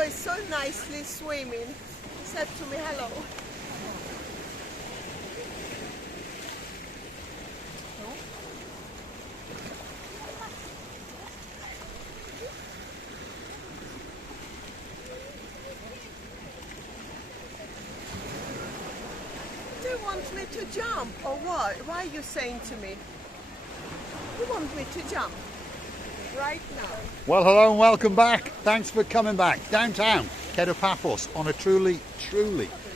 boy is so nicely swimming. He said to me hello. Do you want me to jump or what? Why are you saying to me? You want me to jump right now? Well, hello and welcome back. Thanks for coming back. Downtown Paphos on a truly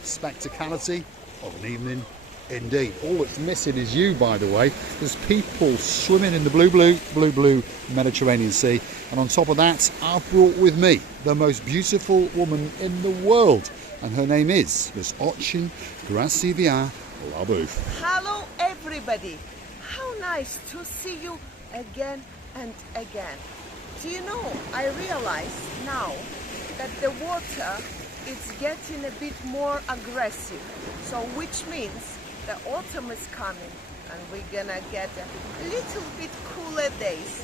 spectacality of an evening indeed. All that's missing is you, by the way. There's people swimming in the blue Mediterranean Sea, and on top of that, I've brought with me the most beautiful woman in the world, and her name is Miss Ochin Gracivia Labouf. Hello everybody. How nice to see you again and again. Do you know, I realize now that the water is getting a bit more aggressive. So which means the autumn is coming and we're gonna get a little bit cooler days.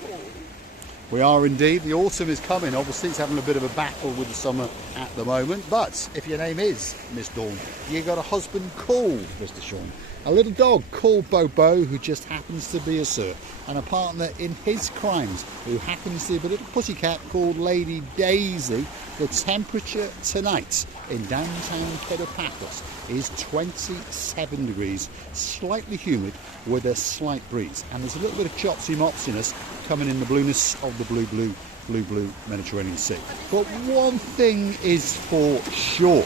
Cool. We are indeed. The autumn is coming. Obviously, it's having a bit of a battle with the summer at the moment. But if your name is Miss Dawn, you got a husband called Mr. Sean, a little dog called Bobo who just happens to be a sir, and a partner in his crimes who happens to be a little pussycat called Lady Daisy. The temperature tonight in downtown Paphos is 27 degrees, slightly humid with a slight breeze, and there's a little bit of chopsy-mopsiness coming in the blueness of the blue Mediterranean Sea. But one thing is for sure,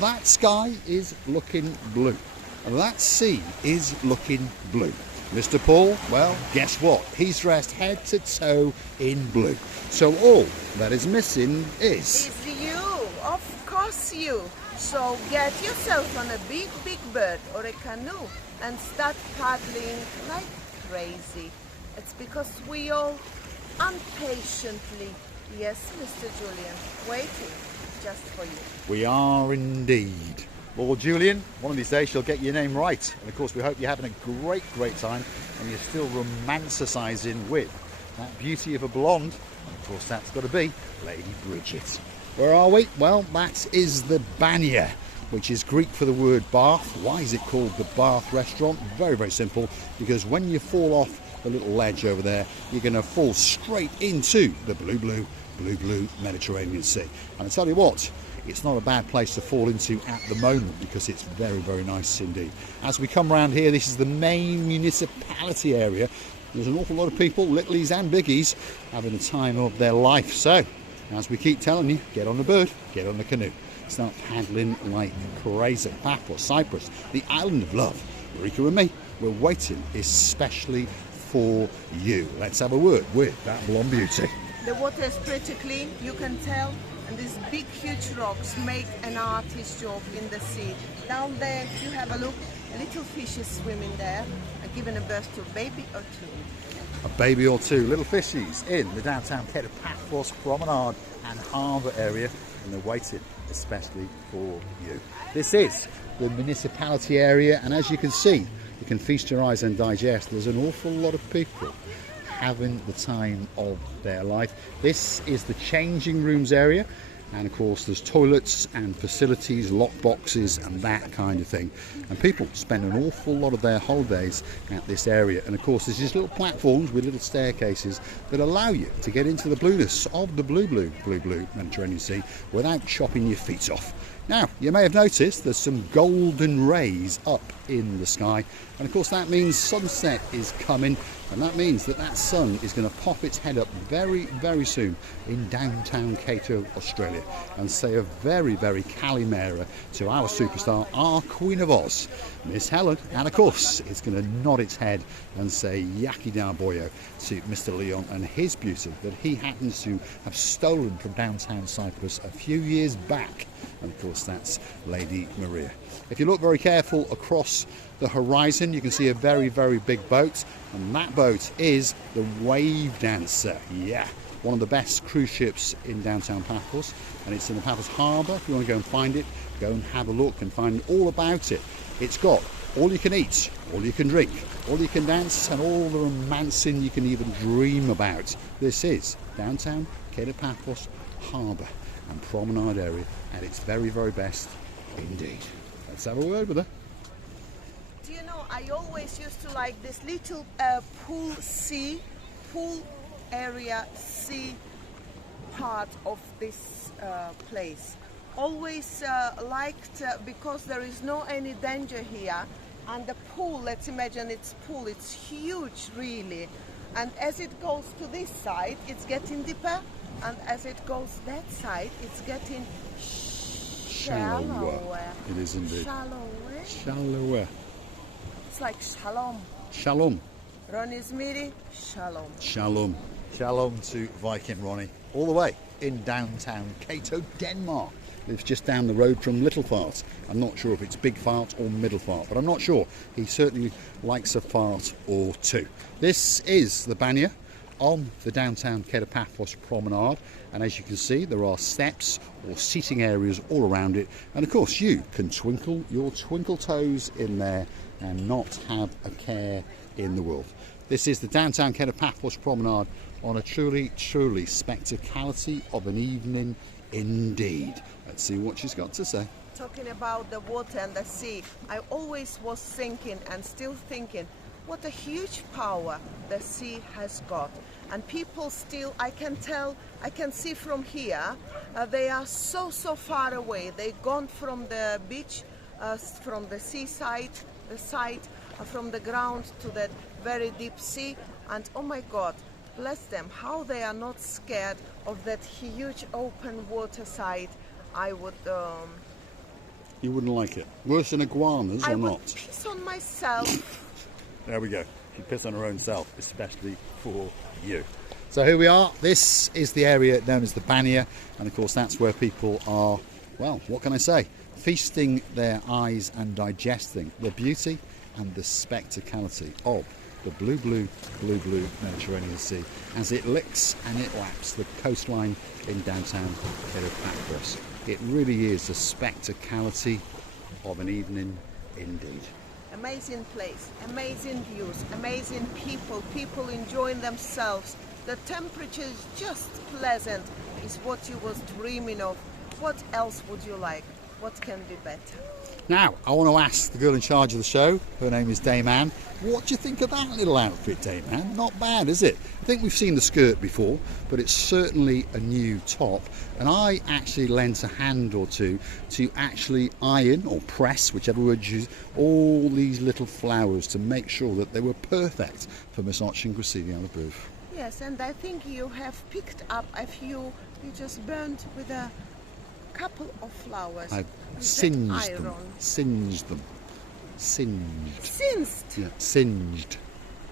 that sky is looking blue, and that sea is looking blue. Mr. Paul, well, guess what? He's dressed head to toe in blue. So all that is missing is... It's you, of course you. So get yourself on a big bird or a canoe and start paddling like crazy. It's because we all impatiently, yes, Mr. Julian, waiting just for you. We are indeed. Lord Julian, one of these days she'll get your name right. And of course we hope you're having a great time and you're still romanticising with that beauty of a blonde. And of course that's got to be Lady Bridget. Where are we? Well, that is the Banya, which is Greek for the word bath. Why is it called the Bath Restaurant? Very simple, because when you fall off the little ledge over there, you're going to fall straight into the blue Mediterranean Sea. And I tell you what, it's not a bad place to fall into at the moment because it's very nice indeed. As we come around here, this is the main municipality area. There's an awful lot of people, littlies and biggies, having the time of their life. So, as we keep telling you, get on the bird, get on the canoe. Start paddling like crazy. Paphos, Cyprus, the island of love. Marika and me, we're waiting especially for you. Let's have a word with that blonde beauty. The water is pretty clean, you can tell, and these big huge rocks make an artist's job in the sea. Down there, if you have a look, a little fish is swimming there and giving a birth to a baby or two. A baby or two, little fishies in the downtown Paphos Promenade and Harbour area, and they're waiting especially for you. This is the municipality area, and as you can see, you can feast your eyes and digest. There's an awful lot of people having the time of their life. This is the changing rooms area, and of course there's toilets and facilities, lock boxes and that kind of thing, and people spend an awful lot of their holidays at this area. And of course there's these little platforms with little staircases that allow you to get into the blueness of the blue Mediterranean Sea without chopping your feet off. Now, you may have noticed there's some golden rays up in the sky, and of course that means sunset is coming, and that means that sun is going to pop its head up very soon in downtown Cato, Australia, and say a very Calimera to our superstar, our Queen of Oz, Miss Helen, and of course it's going to nod its head and say Yaki da Boyo to Mr. Leon and his beauty that he happens to have stolen from downtown Cyprus a few years back. And of course that's Lady Maria. If you look very careful across the horizon, you can see a very big boat, and that boat is the Wave Dancer. Yeah, one of the best cruise ships in downtown Paphos, and it's in the Paphos Harbour. If you want to go and find it, go and have a look and find all about it. It's got all you can eat, all you can drink, all you can dance, and all the romancing you can even dream about. This is downtown Paphos Harbour. and Promenade area at its very, very best indeed. Let's have a word with her. Do you know, I always used to like this little pool area, sea part of this place. Always liked because there is no any danger here, and the pool, let's imagine it's pool, it's huge really, and as it goes to this side it's getting deeper, and as it goes that side it's getting shallower. It is indeed. Shallower. It's like shalom. Shalom. Ronnie Smiri, shalom. Shalom. Shalom to Viking Ronnie, all the way in downtown Kato, Denmark. Lives just down the road from Little Fart. I'm not sure if it's Big Fart or Middle Fart, but I'm not sure. He certainly likes a fart or two. This is the Banya on the downtown Paphos Promenade, and as you can see there are steps or seating areas all around it, and of course you can twinkle your twinkle toes in there and not have a care in the world. This is the downtown Paphos Promenade on a truly, truly spectacality of an evening indeed. Let's see what she's got to say. Talking about the water and the sea, I always was thinking and still thinking what a huge power the sea has got. And people still, I can see from here, they are so far away. They've gone from the beach, from the seaside, from the ground to that very deep sea, and oh my God, bless them, how they are not scared of that huge open water side. I would... You wouldn't like it? Worse than iguanas or I not? would piss on myself. There we go. She'd piss on her own self, especially for you. So here we are. This is the area known as the Banya, and of course that's where people are, well, what can I say? Feasting their eyes and digesting the beauty and the spectacality of the blue Mediterranean Sea as it licks and it laps the coastline in downtown Paphos. It really is a spectacality of an evening indeed. Amazing place, amazing views, amazing people enjoying themselves. The temperature is just pleasant, is what you was dreaming of. What else would you like? What can be better? Now, I want to ask the girl in charge of the show, her name is Dame Anne, what do you think of that little outfit, Dame Anne? Not bad, is it? I think we've seen the skirt before, but it's certainly a new top, and I actually lent a hand or two to actually iron or press, whichever word you use, all these little flowers to make sure that they were perfect for Miss Graciliano Le Boeuf. Yes, and I think you have picked up a few, you just burnt with a couple of flowers. I singed them. Yeah, singed.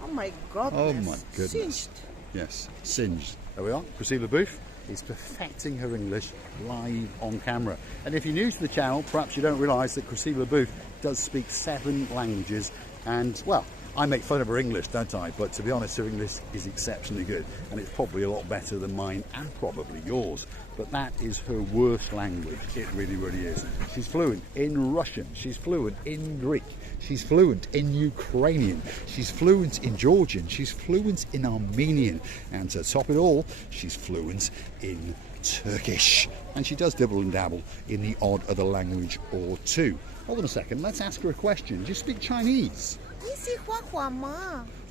Oh my goodness. Oh my goodness. Singed. Yes, singed. There we are. Graciliano Le Boeuf is perfecting her English live on camera. And if you're new to the channel, perhaps you don't realise that Graciliano Le Boeuf does speak 7 languages, and well, I make fun of her English, don't I? But to be honest, her English is exceptionally good, and it's probably a lot better than mine and probably yours. But that is her worst language. It really, really is. She's fluent in Russian. She's fluent in Greek. She's fluent in Ukrainian. She's fluent in Georgian. She's fluent in Armenian. And to top it all, she's fluent in Turkish. And she does dibble and dabble in the odd other language or two. Hold on a second, let's ask her a question. Do you speak Chinese?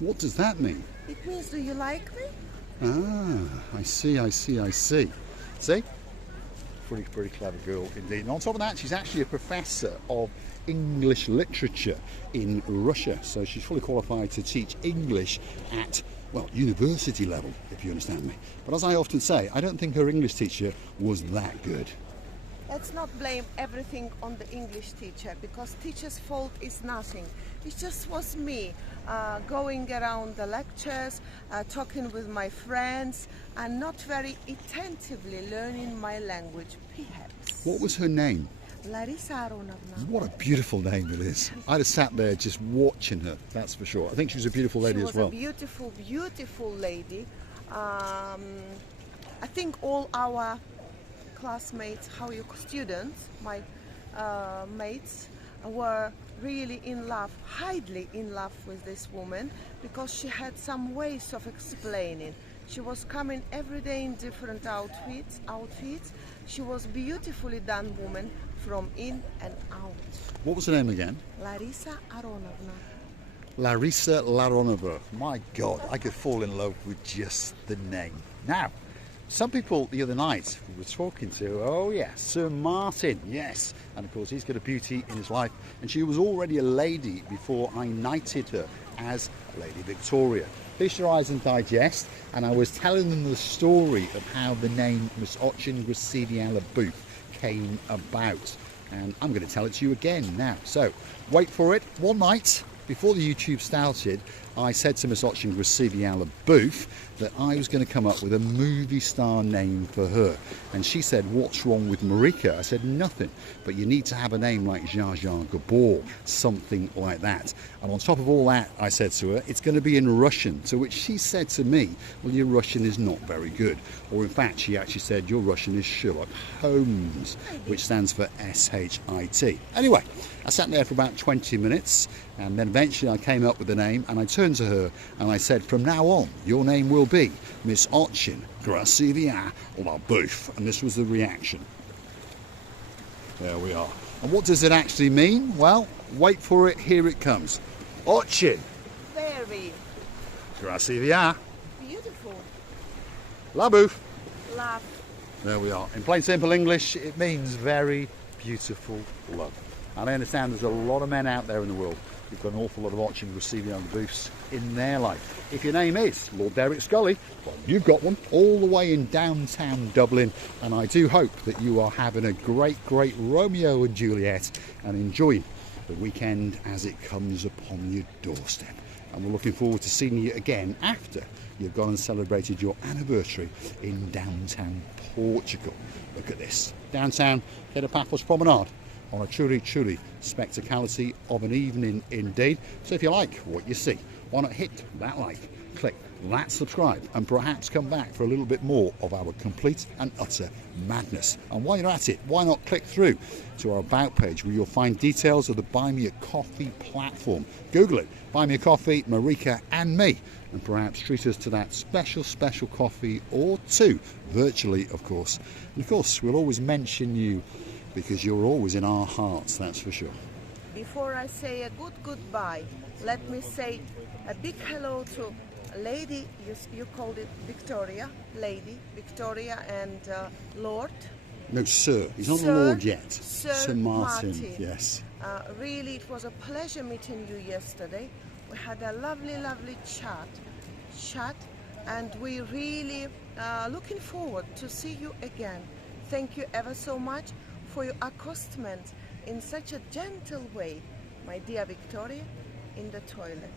What does that mean? It means, do you like me? Ah, I see. See? Pretty clever girl indeed. And on top of that, she's actually a professor of English literature in Russia. So she's fully qualified to teach English at, well, university level, if you understand me. But as I often say, I don't think her English teacher was that good. Let's not blame everything on the English teacher, because teacher's fault is nothing. It just was me going around the lectures, talking with my friends, and not very attentively learning my language, perhaps. What was her name? Larissa Aronovna. What a beautiful name it is. I'd have sat there just watching her, that's for sure. I think she was a beautiful lady as well. She was a beautiful lady. I think all our classmates, students, my mates, were really in love, highly in love with this woman, because she had some ways of explaining. She was coming every day in different outfits. She was beautifully done woman from in and out. What was her name again? Larissa Aronovna. Larissa Laronova. My God, I could fall in love with just the name. Now, some people the other night we were talking to, oh yes, Sir Martin, yes. And of course he's got a beauty in his life, and she was already a lady before I knighted her as Lady Victoria. Fish your eyes and digest, and I was telling them the story of how the name Miss Ochin Graciliana Booth came about. And I'm going to tell it to you again now. So, wait for it. One night, before the YouTube started, I said to Miss Ochin Graciliana Booth that I was going to come up with a movie star name for her. And she said, what's wrong with Marika? I said, nothing, but you need to have a name like Zsa Zsa Gabor, something like that. And on top of all that, I said to her, it's going to be in Russian, to which she said to me, well, your Russian is not very good. Or in fact, she actually said, your Russian is Sherlock Holmes, which stands for S-H-I-T. Anyway, I sat there for about 20 minutes, and then eventually I came up with the name, and I turned to her and I said, from now on, your name will be Miss Ochin Graciliana Booth. And this was the reaction. There we are. And what does it actually mean? Well, wait for it, here it comes. Ochin Very Graciliana beautiful. Booth. Love. There we are. In plain simple English, it means very beautiful love. And I understand there's a lot of men out there in the world who've got an awful lot of Ochin Graciliana Booths in their life. If your name is Lord Derek Scully, well, you've got one all the way in downtown Dublin, and I do hope that you are having a great Romeo and Juliet and enjoying the weekend as it comes upon your doorstep. And we're looking forward to seeing you again after you've gone and celebrated your anniversary in downtown Portugal. Look at this. Downtown, head of Paphos Promenade, on a truly spectacality of an evening indeed. So if you like what you see, why not hit that like, click that subscribe, and perhaps come back for a little bit more of our complete and utter madness. And while you're at it, why not click through to our About page, where you'll find details of the Buy Me a Coffee platform. Google it, Buy Me a Coffee, Marika and me, and perhaps treat us to that special coffee or two, virtually of course. And of course, we'll always mention you, because you're always in our hearts, that's for sure. Before I say a goodbye, let me say a big hello to Lady, you called it Victoria, Lady Victoria, and Lord. No, Sir. He's not a Lord yet. Sir Martin. Yes. Really, it was a pleasure meeting you yesterday. We had a lovely chat, and we really looking forward to see you again. Thank you ever so much for your accostement in such a gentle way, my dear Victoria, in the toilet.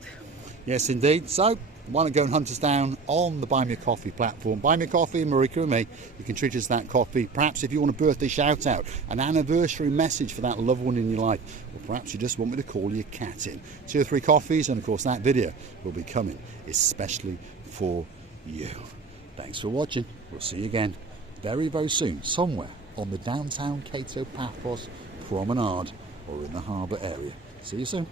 Yes, indeed. So, why not go and hunt us down on the Buy Me a Coffee platform. Buy Me a Coffee, Marika and me. You can treat us to that coffee. Perhaps if you want a birthday shout out, an anniversary message for that loved one in your life, or perhaps you just want me to call your cat in. 2 or 3 coffees, and of course that video will be coming especially for you. Thanks for watching. We'll see you again very soon, somewhere on the downtown Cato Paphos Promenade or in the harbour area. See you soon.